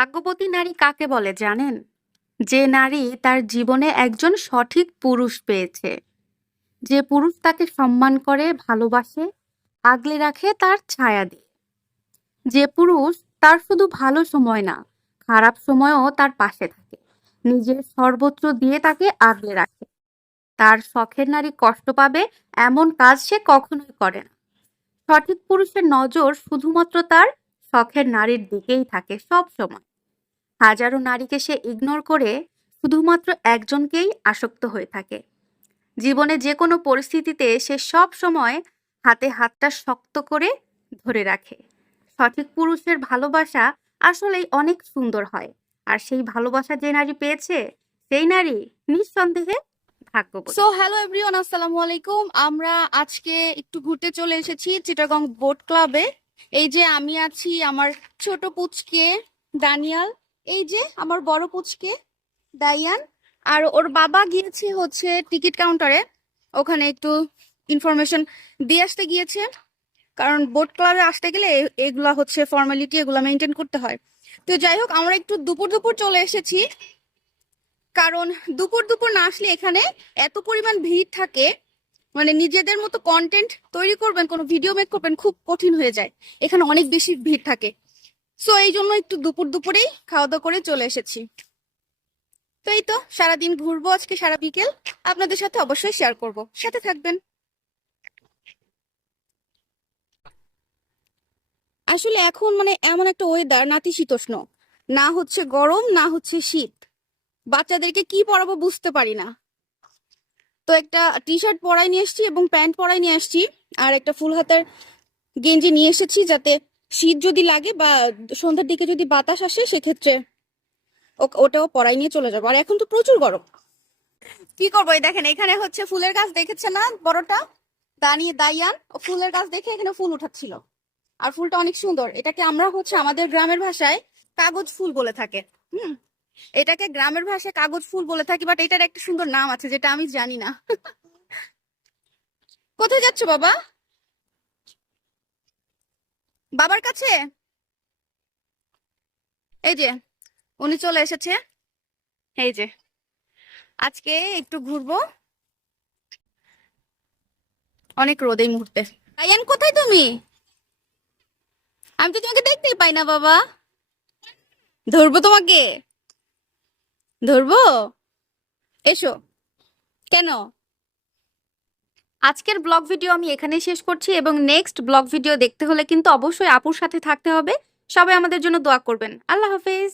ভাগ্যবতী নারী কাকে বলে জানেন? যে নারী তার জীবনে একজন সঠিক পুরুষ পেয়েছে। যে পুরুষ তাকে সম্মান করে, ভালোবাসে, আগলে রাখে তার ছায়া দিয়ে। যে পুরুষ তার শুধু ভালো সময় না, খারাপ সময়ও তার পাশে থাকে। নিজের সর্বোচ্চ দিয়ে তাকে আগলে রাখে। তার শখের নারী কষ্ট পাবে, এমন কাজ সে কখনোই করে না। সঠিক পুরুষের নজর শুধুমাত্র তার শখের নারীর দিকেই থাকে সব সময় হাজারো নারীকে সে ইগনোর করে শুধুমাত্র একজনকেই আসক্ত হয়ে থাকে। জীবনে যে কোনো পরিস্থিতিতে সে সব সময় হাতে হাতটা শক্ত করে ধরে রাখে। সঠিক পুরুষের ভালোবাসা আসলেই অনেক সুন্দর হয়, আর সেই ভালোবাসা যে নারী পেয়েছে, সেই নারী নিঃসন্দেহে সো হ্যালো এভরিওয়ান আসসালামু আলাইকুম। আমরা আজকে একটু ঘুরতে চলে এসেছি চিটাগং বোট ক্লাবে এই যে আমি আছি, আমার ছোট পুচকে দানিয়াল এই যে আমার বড় পুচকে দাইয়ান আর ওর বাবা গিয়েছে হচ্ছে টিকিট কাউন্টারে। ওখানে একটু ইনফরমেশন দিয়ে আসতে গিয়েছে। কারণ বোট ক্লাবে আসতে গেলে এগুলা হচ্ছে ফর্মালিটি এগুলা মেনটেন করতে হয়। তো যাই হোক, আমরা একটু দুপুর দুপুর চলে এসেছি। কারণ দুপুর দুপুর না আসলে এখানে এত পরিমাণ ভিড় থাকে। মানে নিজেদের মতো কন্টেন্ট তৈরি করবেন, কোনো ভিডিও মেক করবেন, খুব কঠিন হয়ে যায়। এখানে অনেক বেশি ভিড় থাকে। সো এই জন্য একটু দুপুর দুপুরেই খাওয়া দাওয়া করে চলে এসেছি। তো এই তো, সারাদিন ঘুরবো আজকে সারা বিকেল। আপনাদের সাথে অবশ্যই শেয়ার করব। সাথে থাকবেন। আসলে এখন মানে এমন একটা ওয়েদার নাতিশীতোষ্ণ না হচ্ছে গরম, না হচ্ছে শীত। বাচ্চাদেরকে কি পরাবো বুঝতে পারি না। তো একটা টি শার্ট পরাই নিয়ে এসেছি এবং প্যান্ট পরাই নিয়ে আসছি। আর একটা ফুল হাতার গেঞ্জি নিয়ে এসেছি যাতে শীত যদি লাগে বা সন্ধ্যার দিকে যদি বাতাস আসে, সেক্ষেত্রে ওটাও পরাই নিয়ে চলে যাব। আর এখন তো প্রচুর গরম। কি করব? দেখেন, এখানে হচ্ছে ফুলের গাছ দেখেছে না বড়টা? দাঁড়িয়ে দাইয়ান ফুলের গাছ দেখে এখানে ফুল উঠাচ্ছিল। আর ফুলটা অনেক সুন্দর। এটাকে আমরা হচ্ছে আমাদের গ্রামের ভাষায় কাগজ ফুল বলে থাকে। হুম? এটাকে গ্রামের ভাষায় কাগজ ফুল বলে থাকি, বাট এটার একটা সুন্দর নাম আছে, যেটা আমি জানি না। কোথায় যাচ্ছ বাবা? বাবার কাছে? এই যে, উনি চলে এসেছে। এই যে, আজকে একটু ঘুরবো। অনেক রোদ এই মুহূর্তে। আয়ান কোথায় তুমি? আমি তো তোমাকে দেখতেই পাই না, বাবা। ধরবো তোমাকে? ধরবো? এসো। কেন? আজকের ব্লগ ভিডিও আমি এখানে শেষ করছি এবং নেক্সট ব্লগ ভিডিও দেখতে হলে কিন্তু অবশ্যই আপুর সাথে থাকতে হবে। সবাই আমাদের জন্য দোয়া করবেন। আল্লাহ হাফেজ।